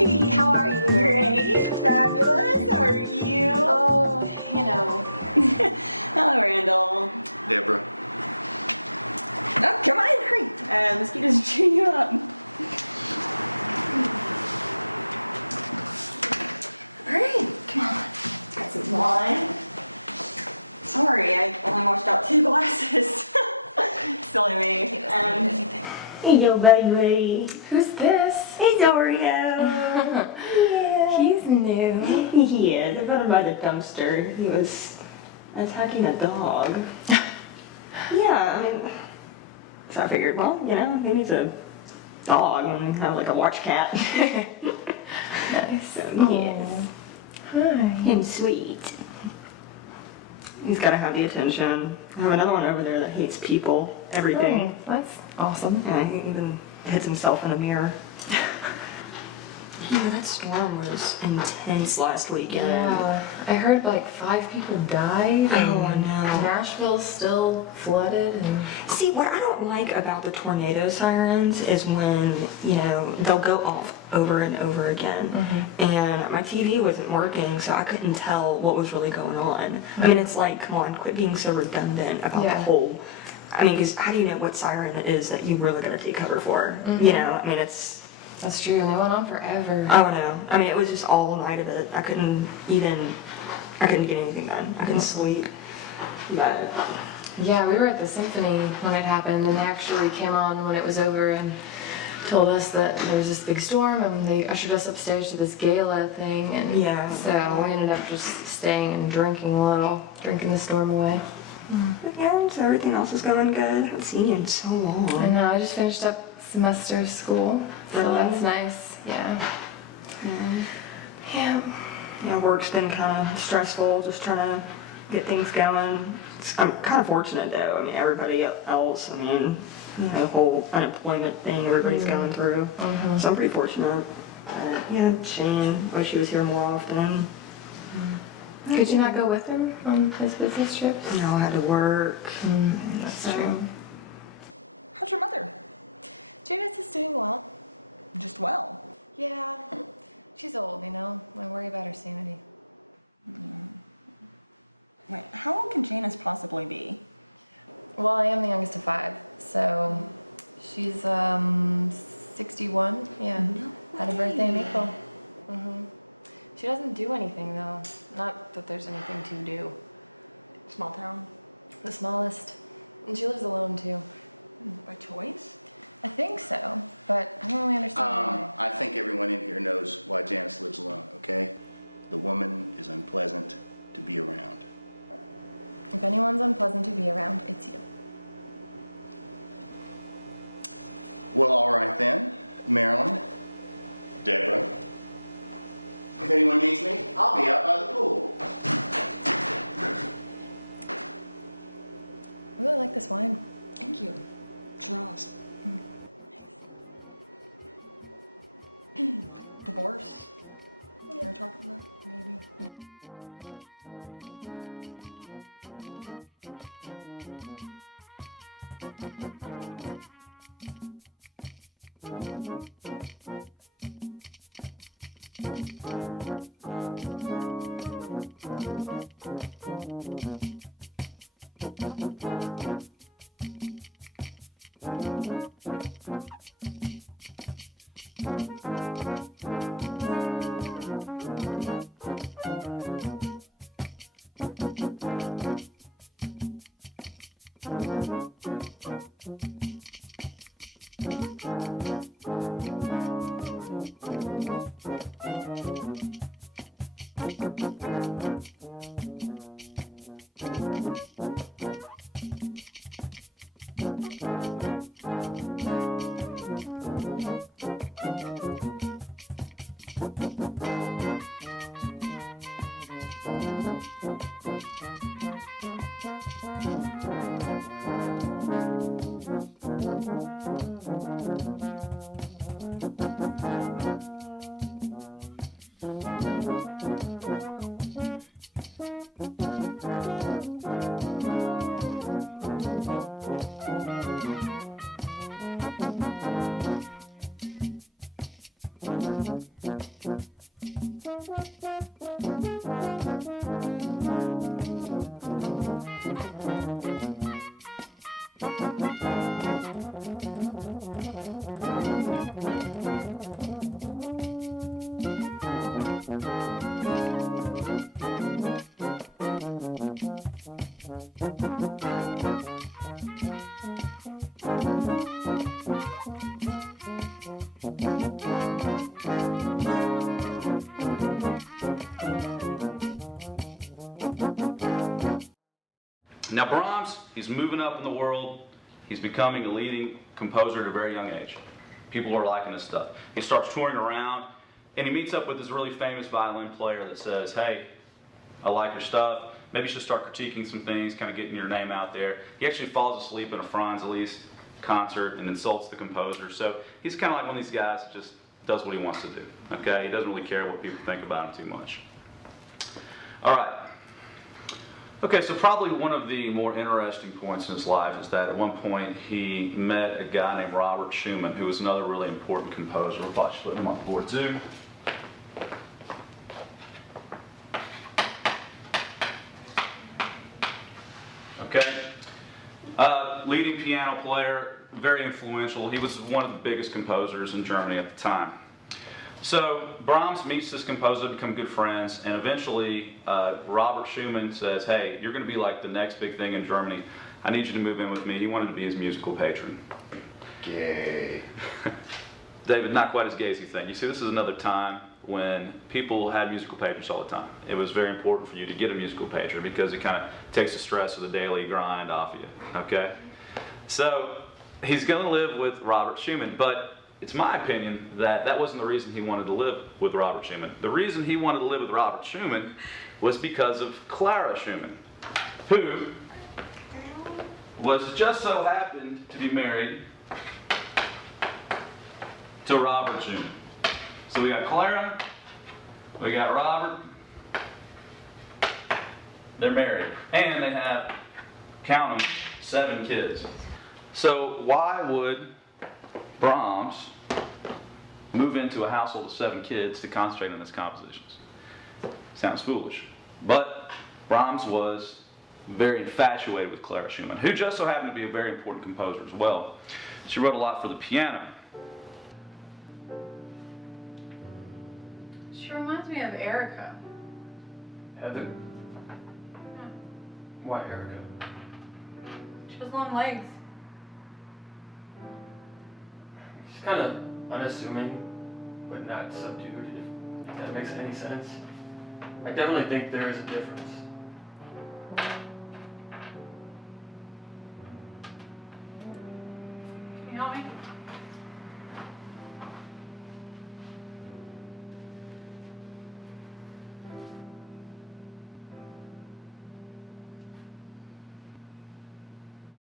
Hey, how are you? Great, fabulous. How are you? Oh, you know. Hello, Randall. Deborah. Oh, come on, hurry. Mosquitoes chew you up. All right, come on. Got some wine. Sorry, I only washed out 2 glasses. Silly me. Hey, yo, baby. Who's this? It's Oreo. Yeah. He's new. He is. I got him by the dumpster. He was attacking a dog. Yeah, I mean, so I figured, well, you know, he needs a dog and have like a watch cat. Nice. So, yes. Hi. And sweet. He's got to have the attention. I have another one over there that hates people, everything. Oh, that's awesome. Yeah, he even hits himself in the mirror. Yeah, that storm was intense last weekend. Yeah, I heard like 5 people died. Oh, I and know. Nashville's still flooded and See, what I don't like about the tornado sirens is when, you know, they'll go off over and over again. And my TV wasn't working, so I couldn't tell what was really going on. I mean, it's like, come on, quit being so redundant about the Yeah. whole. I mean, because how do you know what siren it is that you really got to take cover for? You know, I mean, it's. that's true, and they went on forever. I don't know. I mean, it was just all night of it. I couldn't get anything done. I couldn't sleep. But. Yeah, we were at the symphony when it happened, and they actually came on when it was over and told us that there was this big storm, and they ushered us upstairs to this gala thing, and Yeah. so we ended up just staying and drinking a little, drinking the storm away. But yeah, so everything else is going good. I haven't seen you in so I long. know, I just finished up semester of school, so Really? that's nice. Yeah. Yeah. Yeah, work's been kind of stressful, just trying to get things going. I'm kind of fortunate though. I mean, everybody else, I mean, you know, the whole unemployment thing everybody's going through. So I'm pretty fortunate. But yeah, Shane, wish he was here more often. Could you not go with him on his business trips? You know, I had to work. That's So- true. How's your mother? Janice is doing well. Just well. Yeah. She's old, you know. I worry about her sanity. Wait, how old can Janice possibly be? Well, I am the youngest of 5, so she's 61. Yeah, had a birthday in April. She doesn't do anything though. Not that there's anything to do. Small town? The smallest, and she lives alone too. By choice? I think so, but I don't really understand why. I think everyone in here knows why Janice lives alone, okay? The woman is unpleasant to be around. If anyone's unpleasant to be around, it's you. Well, all right then. Marilyn, Deborah. If anyone needs me, I'll be out by the pool. I really like this wine. Thank you. Draws. Divorce? You're talking about? Maybe. Now Brahms, he's moving up in the world. He's becoming a leading composer at a very young age. People are liking his stuff. He starts touring around, and he meets up with this really famous violin player that says, hey, I like your stuff. Maybe you should start critiquing some things, kind of getting your name out there. He actually falls asleep in a Franz Liszt concert and insults the composer. So he's kind of like one of these guys that just does what he wants to do. Okay, he doesn't really care what people think about him too much. All right. Okay, so probably one of the more interesting points in his life is that at one point he met a guy named Robert Schumann, who was another really important composer. We'll probably put him on the board too. Okay, leading piano player, very influential. He was one of the biggest composers in Germany at the time. So Brahms meets this composer, become good friends, and eventually Robert Schumann says, hey, you're going to be like the next big thing in Germany. I need you to move in with me. He wanted to be his musical patron. Gay. David, not quite as gay as you think. You see, this is another time when people had musical patrons all the time. It was very important for you to get a musical patron because it kind of takes the stress of the daily grind off you, okay? So he's going to live with Robert Schumann, but it's my opinion that that wasn't the reason he wanted to live with Robert Schumann. The reason he wanted to live with Robert Schumann was because of Clara Schumann, who was just so happened to be married to Robert Schumann. So we got Clara, we got Robert, they're married, and they have, count them, 7 kids. So why would Brahms move into a household of 7 kids to concentrate on his compositions? Sounds foolish. But Brahms was very infatuated with Clara Schumann, who just so happened to be a very important composer as well. She wrote a lot for the piano. She reminds me of Erica. Heather? Why Erica? She has long legs. She's kind of unassuming, but not subdued, if that makes any sense. I definitely think there is a difference. Can you help me?